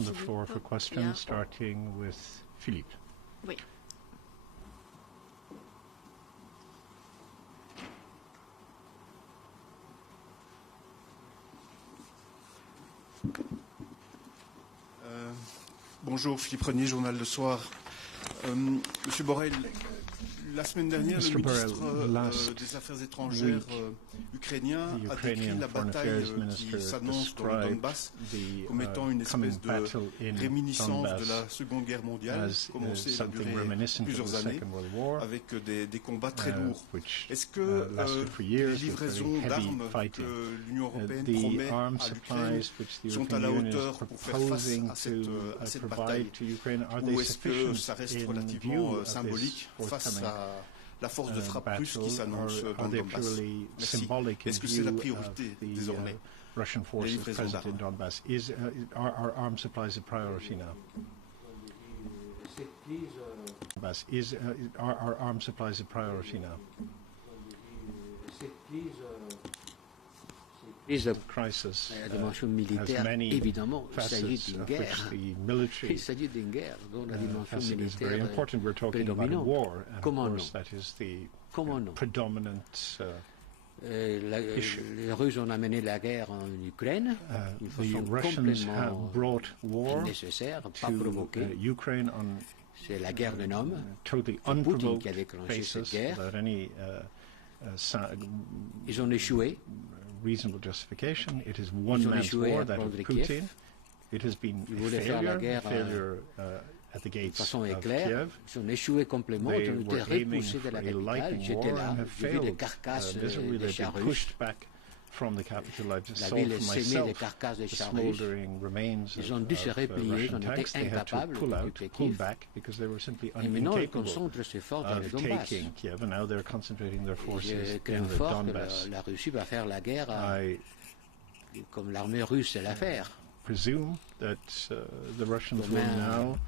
The floor for questions, starting with Philippe. Oui. Bonjour, Philippe Renier, Journal Le Soir. Monsieur Borrell, la semaine dernière, le ministre des Affaires étrangères ukrainien a décrit la bataille qui s'annonce dans le Donbass comme étant une espèce de réminiscence de la Seconde Guerre mondiale, commencée à durer plusieurs années, avec des combats très lourds. Est-ce que les livraisons d'armes que l'Union européenne promet à l'Ukraine sont à la hauteur pour faire face à cette bataille, ou est-ce que ça reste relativement symbolique face à la force de frappe russe qui s'annonce dans le Donbass? Merci. Est-ce que c'est la priorité désormais? Russian forces present in Donbass. Are arms supplies a priority now? Are arms supplies a priority now? Crisis la dimension militaire, évidemment, il s'agit d'une guerre. Il s'agit d'une guerre dont la dimension militaire est prédominante. Comment non? Comment non? Les Russes ont amené la guerre en Ukraine d'une façon complètement nécessaire, pas provoquée. C'est la guerre d'un homme. C'est Poutine qui a déclenché cette guerre. Ils ont échoué. Reasonable justification. It is one man's war, that of Putin. It has been a failure at the gates of Kiev. Ils ont échoué complètement, ils ont été repoussés de la capitale. J'étais là, j'ai vu des carcasses des chars russes. La ville est semée des carcasses des chars russes. Ils ont dû se replier, ils ont été incapables d'occuper Kiev. Et maintenant, ils concentrent ses forces dans le Donbass. Et je crains fort que la Russie va faire la guerre comme l'armée russe sait la faire. Presume that the Russians will now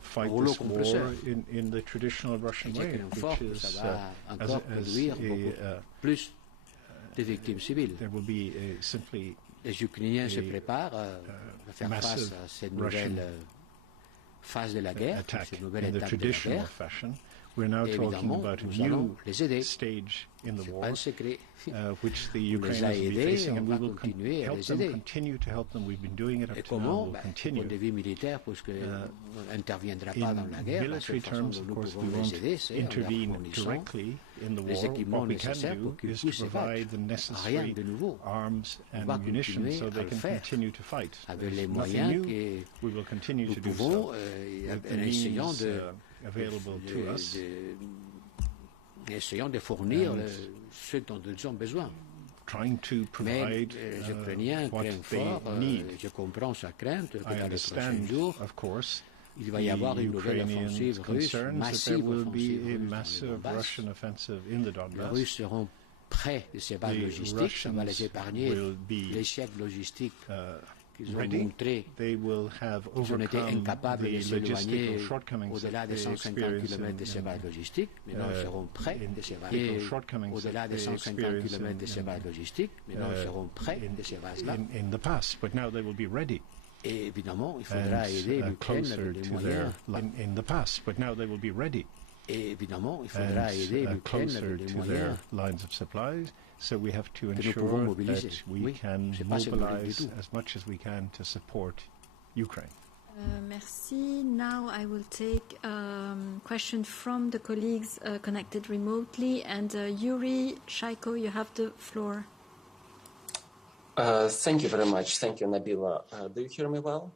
fight this war in the traditional Russian way, which is plus de victimes civiles. There will be simply les Ukrainiens se préparent à faire face à cette nouvelle phase de la guerre, cette nouvelle étape de la guerre. We're now talking about a new stage in the war, which the Ukrainians will be facing, and we will continue to help them. We've been doing it up to now. We'll continue. Militaire, n'interviendra pas dans la guerre. Military terms, of course, we won't intervene directly in the war. What we can do is to provide the necessary arms and munition so they can continue to fight. Avec les moyens que we will continue to do so. En essayant available to us. Essayons de fournir ce dont ils ont besoin. Mais les Ukrainiens craignent fort, je comprends sa crainte, que dans les prochains jours, il va y avoir une nouvelle offensive russe, massive offensive Donbass. Les Russes seront près de ces bases logistiques, ça va les épargner l'échec logistique qu'ils ont montré qu'ils ont été incapables de s'éloigner au-delà des 150 km de ces bases logistiques. Maintenant, ils seront prêts de ces bases. Au-delà des 150 km de ces bases logistiques. Maintenant, ils seront prêts de ces bases-là. Et évidemment, il faudra aider l'Ukraine avec les moyens. Et évidemment, il faudra aider l'Ukraine avec les moyens. So we have to ensure that we can mobilize as much as we can to support Ukraine. Merci. Now I will take a question from the colleagues connected remotely. And Yuri Shaiko, you have the floor. Thank you very much. Thank you, Nabila. Do you hear me well?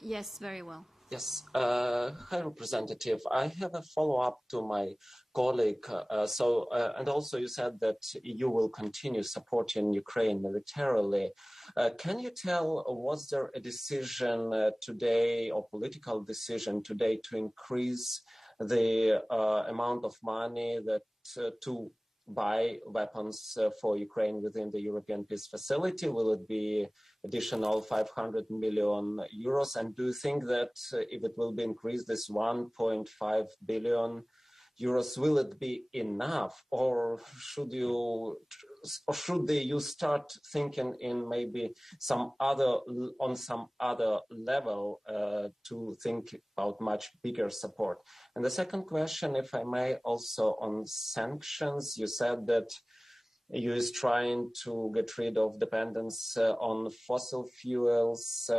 Yes, very well. Yes. High Representative, I have a follow-up to my colleague. And also you said that EU will continue supporting Ukraine militarily. Can you tell, was there a decision today or political decision today to increase the amount of money that to buy weapons for Ukraine within the European Peace Facility? Will it be additional 500 million euros? And do you think that if it will be increased, this 1.5 billion euros, will it be enough, or should you start thinking in maybe some other level to think about much bigger support? And the second question, if I may, also on sanctions. You said that EU is trying to get rid of dependence on fossil fuels.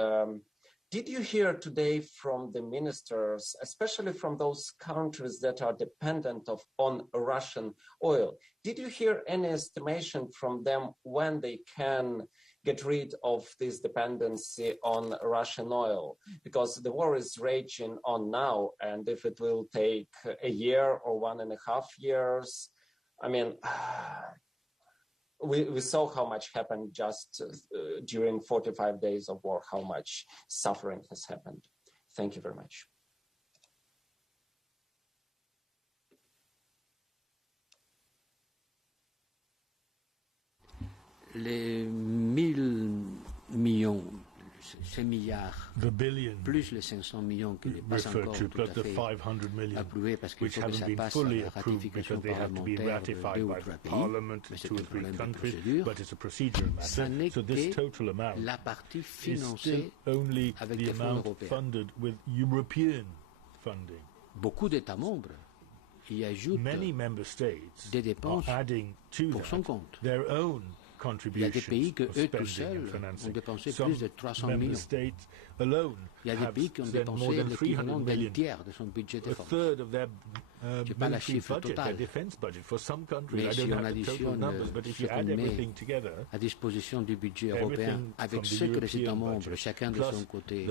Did you hear today from the ministers, especially from those countries that are dependent on Russian oil, did you hear any estimation from them when they can get rid of this dependency on Russian oil? Because the war is raging on now, and if it will take a year or 1.5 years, I mean, we saw how much happened just during 45 days of war, how much suffering has happened. Thank you very much. Les 1000 millions, ces milliards, plus les 500 millions qui n'est pas encore tout à fait approuvé parce qu'il faut que ça passe à la ratification parlementaire de 2 ou 3 pays, mais c'est un problème de procédure, ça n'est que la partie financée avec des fonds européens. Beaucoup d'États membres y ajoutent des dépenses pour son compte. Il y a des pays que eux tout seuls ont dépensé plus de 300 millions. Il y a des pays qui ont dépensé l'équivalent d'un tiers de son budget défense. Je n'ai pas la chiffre totale, mais si on additionne ce qu'on met à disposition du budget européen avec ce que les États membres, chacun de son côté,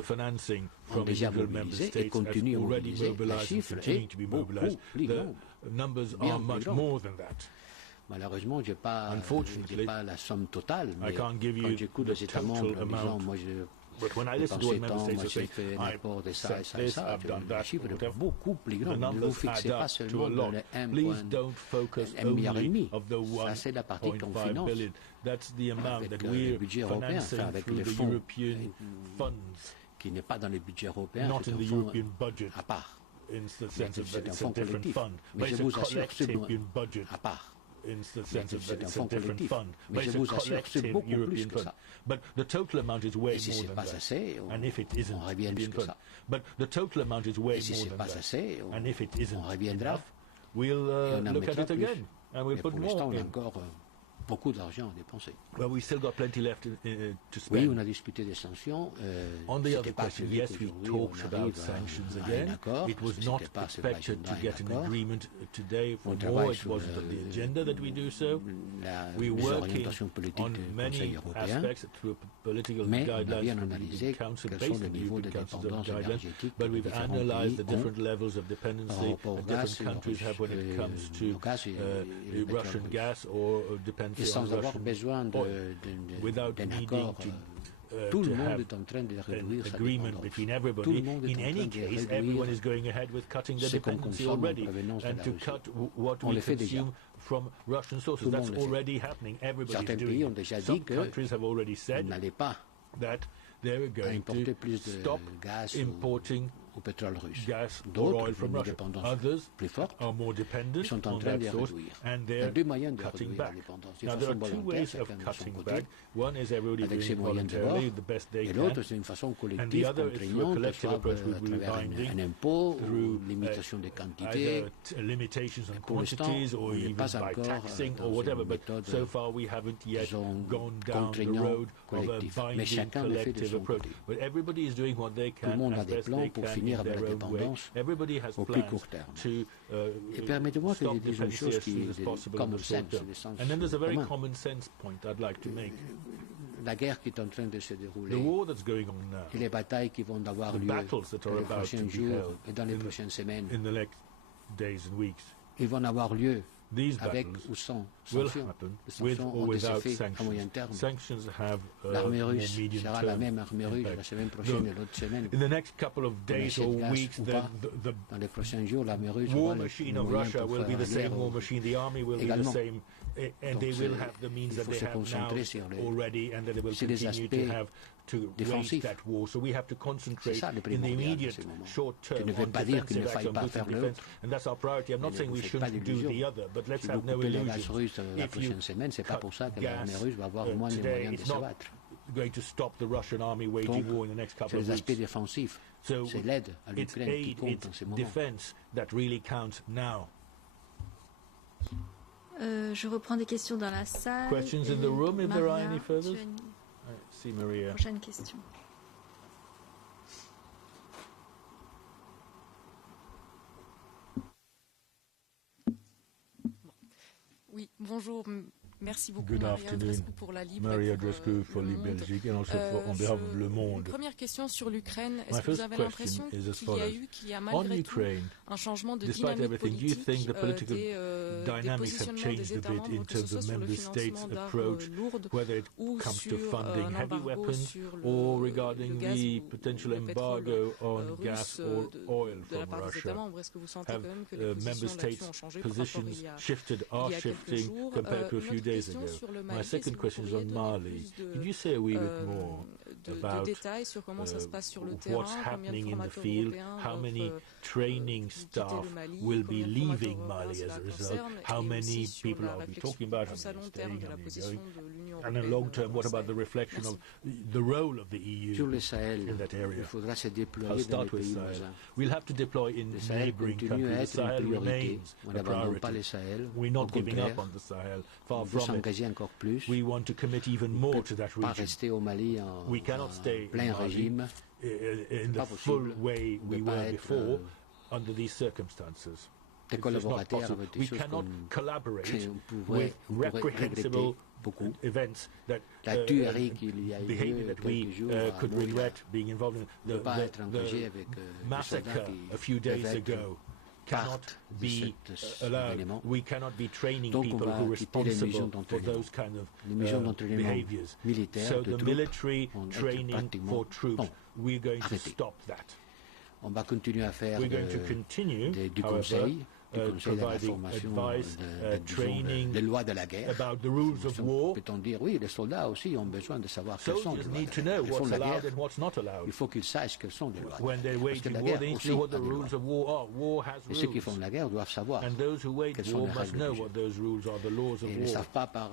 ont déjà mobilisé et continuent à mobiliser, la chiffre est beaucoup plus grande, bien plus grande. Malheureusement, je n'ai pas la somme totale, mais quand j'écoute les États membres en disant « moi je dépensé tant, moi j'ai fait un apport de ça et ça et ça », le chiffre est beaucoup plus grand. Ne vous fixez pas seulement dans le 1,5 milliard. Ça, c'est la partie qu'on finance avec le budget européen, enfin avec les fonds qui n'est pas dans le budget européen, c'est un fonds à part. C'est un fonds collectif. Mais je vous assure, c'est à part. C'est un fonds collectif, mais je vous assure, c'est beaucoup plus que ça. Et si ce n'est pas assez, on reviendra ça. Et si ce n'est pas assez, on reviendra et on en mettra plus. Mais pour l'instant, on a encore beaucoup d'argent à dépenser. Oui, on a discuté des sanctions. C'était pas celui qu'aujourd'hui on arrive à un accord. C'était pas ce agenda à un accord. On travaille sur les orientations politiques du Conseil européen, mais on a bien analysé quels sont les niveaux de dépendance énergétique que les différents pays ont par rapport au gaz et au gaz et sans avoir besoin d'un accord. Tout le monde est en train de réduire sa dépendance. Tout le monde est en train de réduire ce qu'on consomme en provenance de la Russie. On le fait déjà. Tout le monde le fait. Certains pays ont déjà dit qu'ils n'allaient pas importer plus de gaz au pétrole russe. D'autres ont une dépendance plus forte. Ils sont en train de réduire. Il y a 2 moyens de réduire la dépendance. D'une façon volontaire, chacun de son côté, avec ses moyens de bord, et l'autre, c'est une façon collective, contraignante, soit à travers un impôt, ou limitation des quantités. Pour l'instant, on n'est pas encore dans une méthode, disons, contraignante, collective. Mais chacun le fait de son côté. Tout le monde a des plans pour finir avec la dépendance au plus court terme. Et permettez-moi que je dise une chose qui est de common sense, de sens commun. La guerre qui est en train de se dérouler et les batailles qui vont avoir lieu dans les prochains jours et dans les prochaines semaines, ils vont avoir lieu avec ou sans sanctions. Les sanctions ont des effets à moyen terme. L'armée russe sera la même armée russe la semaine prochaine et l'autre semaine. On essaie de gaz ou pas. Dans les prochains jours, l'armée russe aura les moyens pour faire la guerre également. Donc il faut se concentrer sur les aspects to wage that war. So we have to concentrate in the immediate short term on defensive action, both in defense, and that's our priority. I'm not saying we shouldn't do the other, but let's have no illusions. If you cut gas today, it's not going to stop the Russian army waging war in the next couple of weeks. So it's aid, it's defense that really counts now. Je reprends des questions dans la salle. Questions in the room, if there are any further. See Maria. Prochaine question. Oui, bonjour. Merci beaucoup, Good Maria afternoon. Drescu, pour la Libre. Maria Drescu for Libre Belgique, and also on behalf of Le Monde. Première question sur l'Ukraine. My Est-ce que vous first avez question l'impression is qu'il y a malgré tout un changement de despite dynamique everything, do you think the politique political des dynamics have positionnements changed des a États bit in membres, que ce terms soit of sur le member states' financement d'armes approach, lourdes whether it ou comes to sur funding un heavy embargo weapons sur or le regarding gaz the ou potential le pétrole embargo on gas russe or oil de la from part des États Russia? membres? Est-ce que vous sentez Have quand même que les member positions là-dessus states' ont changé par rapport positions il shifted, y are a quelques shifting jours? compared to a Une few autre days question ago? sur le My Mali, second si vous question is pourriez on donner Mali. plus Could you say a wee bit more de about détails sur comment ça se passe sur le terrain, what's combien de happening in the formateurs field, européens how many training quitter staff le Mali, will be combien de leaving formateurs Mali européens as a cela result, concerne, how et many aussi sur people la are we réflexion talking about, how plus à many long are terme staying, de how la many are position going, de l'Union and in européenne long term, what au about the Sahel. reflection Merci. of the role of the EU Sur le Sahel, in that area? il faudra se I'll déployer dans les start with pays Sahel. voisins. We'll have to deploy in Le Sahel neighboring continue à countries. The être une Sahel priorité. remains On a n'abandonne pas priority. les Sahel. We're Au not giving contraire, up on the Sahel. Far on veut from it. s'engager encore plus. We want to commit even more to that Pas region. rester au Mali en We cannot stay plein in Mali régime. in the Pas full possible. way On we peut pas were être, before under these circumstances. Des It's just not collaborateurs possible. avec des We choses cannot qu'on collaborate pourrait with reprehensible regretter beaucoup. events that La tuerie qu'il y a eu behavior that we quelques jours à could Moria regret being involved in. ne peut pas être engagé avec des Massacre soldats a few qui days peuvent être ago cannot de be cet allowed. événement. We cannot be training Donc on people va who are quitter les missions responsible for d'entraînement. those kind of Les missions d'entraînement behaviors. militaires So de the troupes military vont être training pratiquement for troops, we're going to arrêtées. stop that. On va continuer à faire We're going to continue, du however, conseil de la providing formation advice, training des lois de la guerre. about the rules of war. Peut-on dire, oui, les soldats aussi ont besoin de savoir quelles sont les Soldiers lois need de to la know guerre. Ils font what's la allowed guerre, and what's not allowed. il faut qu'ils sachent quelles sont les lois. When they're Parce que waging la war, guerre they need aussi to know what a the des lois. rules of war are. War has Et ceux qui font rules. la guerre doivent savoir And those who wage quelles sont war les must règles know du jeu. what those rules are, the laws of Et ils ne war. savent pas par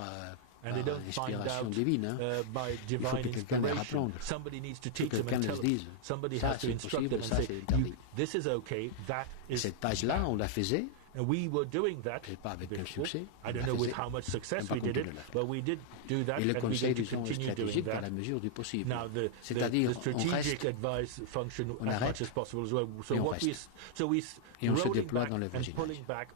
And they don't find inspiration out divine. Hein. by Il faut divine que quelqu'un les inspiration. rapprendre. Somebody needs to Que teach them quelqu'un and les tell them. dise. Somebody Ça, has to c'est instruct possible, them and ça, say, c'est interdit. this is okay, that is Cette page-là, bad. on la faisait, And we were doing that et pas avec quel before. succès. I On don't la know with faisait. how much success On va we did it, continuer à la faire. but we did do that, Et le and we're conseil, going to disons, continue doing stratégique à la that. mesure du possible. Now, the C'est-à-dire, on strategic reste advice function on as arrête much as possible as well. So et on what we, reste. so we Et on se rolling déploie back dans le and voisinage. pulling back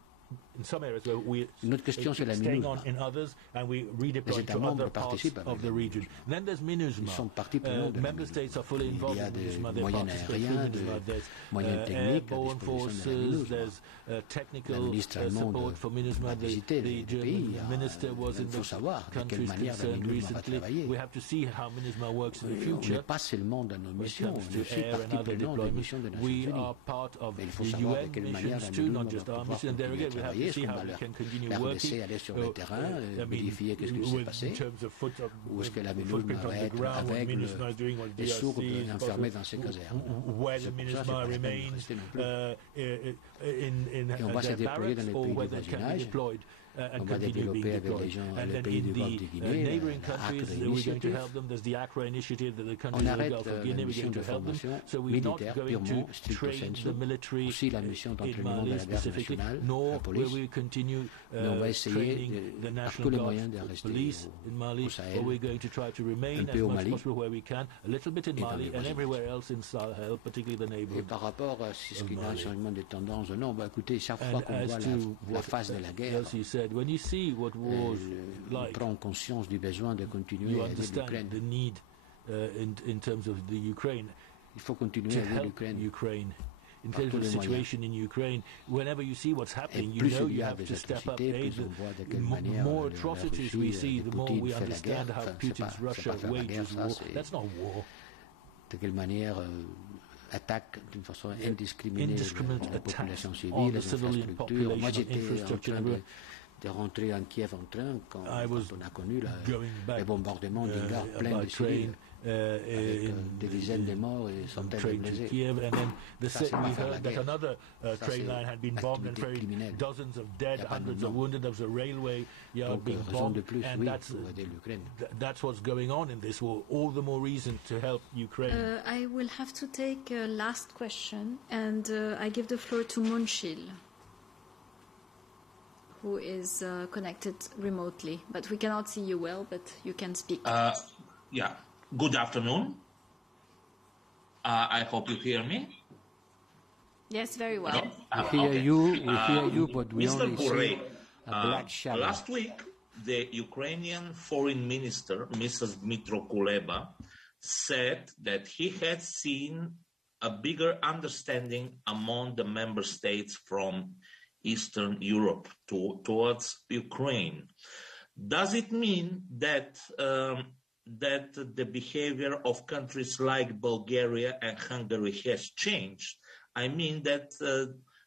in some areas where we Une autre question, c'est la staying MINUSMA. on in others, and we redeploy Les États to membres other parts participent avec of the la region. Then there's MINUSMA. Ils sont partie prenante de la Member MINUSMA. states are fully Il involved y a in des MINUSMA. They moyens participate in aériens, MINUSMA. des There's moyens techniques à airborne disposition de la forces. MINUSMA. There's La technical ministre allemande support for MINUSMA. a visité les The pays. German minister was in Il faut the savoir de quelle countries manière la concerned MINUSMA va recently. travailler. We have to see how MINUSMA works in the On n'est future. pas seulement dans nos When it missions, comes on est to aussi air and partie other prenante des deployments, missions des Nations we Unies. are part of Mais il faut the savoir de UN quelle manière missions la too, not MINUSMA just va our pouvoir mission. And there continuer à again, we have travailler. to Est-ce see qu'on how va we la can continue RDC working. aller sur le terrain, vérifier qu'est-ce qui s'est In passé, terms of ou est-ce que la footprint MINUSMA on va the être ground, what aveugle MINUSMA is doing, what et DRC sourde is et enfermée dans ses casernes. where C'est the pour ça, c'est pas MINUSMA la peine de remains rester non plus. in Et on va se their déployer dans barracks les or pays du whether it can be voisinage. deployed On and va continue being développer avec deployed. les gens, And les then pays in du Golfe de the Guinée, neighboring la countries, Accra we're going to Initiative. help them. There's the Accra initiative that the On countries of the arrête Gulf of la Guinea, we're mission going de to help them. formation So we're not militaire going purement to stricto train sensu, the military aussi la mission in d'entraînement de Mali la garde specifically, nationale, la nor will police. we continue Mais on va essayer training the par tous National les Guard moyens de rester police in Mali, au but Sahel, we're going to try to remain un as peu au much as Mali possible where we can, a little bit in et dans Mali les and voisinages. everywhere else in Sahel, particularly the Et neighborhood. par rapport à ce qu'il y a un Mali. changement de tendance, non, bah écoutez, chaque And fois qu'on as voit to la what phase de la guerre, else he said, when you see what was on like, prend conscience du besoin de continuer you à aider understand l'Ukraine. the need in terms of the Ukraine Il faut continuer to à aider help l'Ukraine. Ukraine. In Par terms tous of the les moyens. situation in Ukraine, whenever you see what's Et happening, you plus know il y you a have des to step up atrocités, aid. plus on voit de quelle The manière more la atrocities we Russie, see, the more Poutine we fait la understand guerre. how Enfin, Putin's c'est Russia pas faire la guerre, wages ça, war. c'est That's not war. de quelle manière attaque d'une façon indiscriminée Indiscriminate la attack population on civile, the les civilian infrastructures. Moi, population, j'étais en infrastructure, train de rentrer en Kiev en train quand on a connu les bombardements d'une gare pleine de civils. Avec des dizaines de morts et centaines de blessés. Kiev, and then we heard that another train line had been bombed and carried dozens of dead, hundreds of wounded. There was a railway yard being bombed, and that's what's going on in this war. All the more reason to help Ukraine. I will have to take a last question, and I give the floor to Monchil, who is connected remotely. But we cannot see you well, but you can speak. Yeah. Good afternoon. I hope you hear me. Yes, very well. We hear you, but we Mr. only Borrell, see a black shadow. Last week, the Ukrainian foreign minister, Mrs. Dmytro Kuleba, said that he had seen a bigger understanding among the member states from Eastern Europe towards Ukraine. Does it mean that that the behavior of countries like Bulgaria and Hungary has changed? I mean that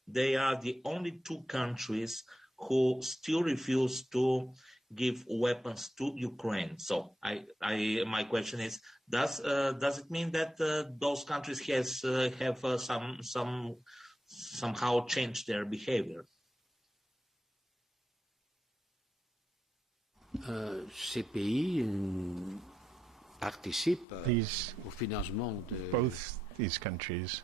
they are the only two countries who still refuse to give weapons to Ukraine. So my question is, does it mean that those countries have somehow changed their behavior? Ces pays participent au financement both these countries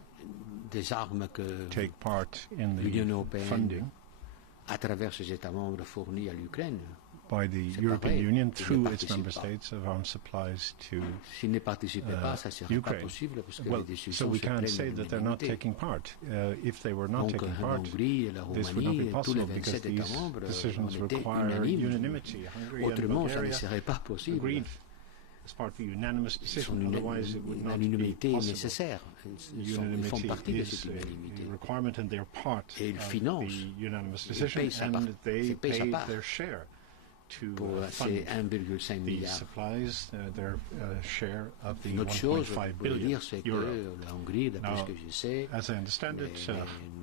des armes que take part in l'Union the européenne, funding à travers ses États membres, fournit à l'Ukraine. by the European Union through its member states of arms supplies to S'ils ne participaient pas, ça serait pas possible parce que les Well, décisions so we se can't prennent say à that they're not l'unanimité. taking part. If they were not Donc taking la part, Hongrie et la this would not be Roumanie, tous les possible because 27 États these membres decisions ont été require unanimes. unanimity. Hungary and Autrement, ça ne Bulgaria serait pas possible. agreed as part of a unanimous decision. Son Otherwise, it would not be unanimité possible. nécessaire. Ils font Unanimity partie de is cette unanimité. a requirement and they're part Et ils of financent. the unanimous Ils decision payent sa part. and they Ils payent sa pay part. their share to Pour fund ces 1,5 the milliard. supplies, their share of the Une autre chose 1.5 pour le billion dire, c'est que euro. la Hongrie, d'après Now, ce que je sais, as I understand it,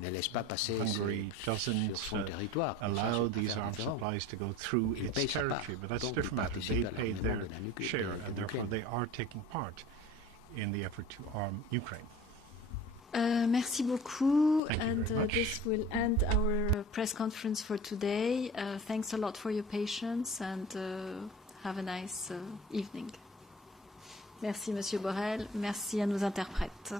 ne laisse pas passer Hungary sur doesn't son territoire. Ça, c'est allow une these affaire arms différente. supplies to go through Ils its payent sa part. territory, but that's a Donc, different ils matter. participent They à pay l'armement their de la share, de and therefore l'Ukraine. they are taking part in the effort to arm Ukraine. Merci beaucoup, Thank you and very much. this will end our press conference for today. Thanks a lot for your patience, and have a nice evening. Merci Monsieur Borrell, merci à nos interprètes.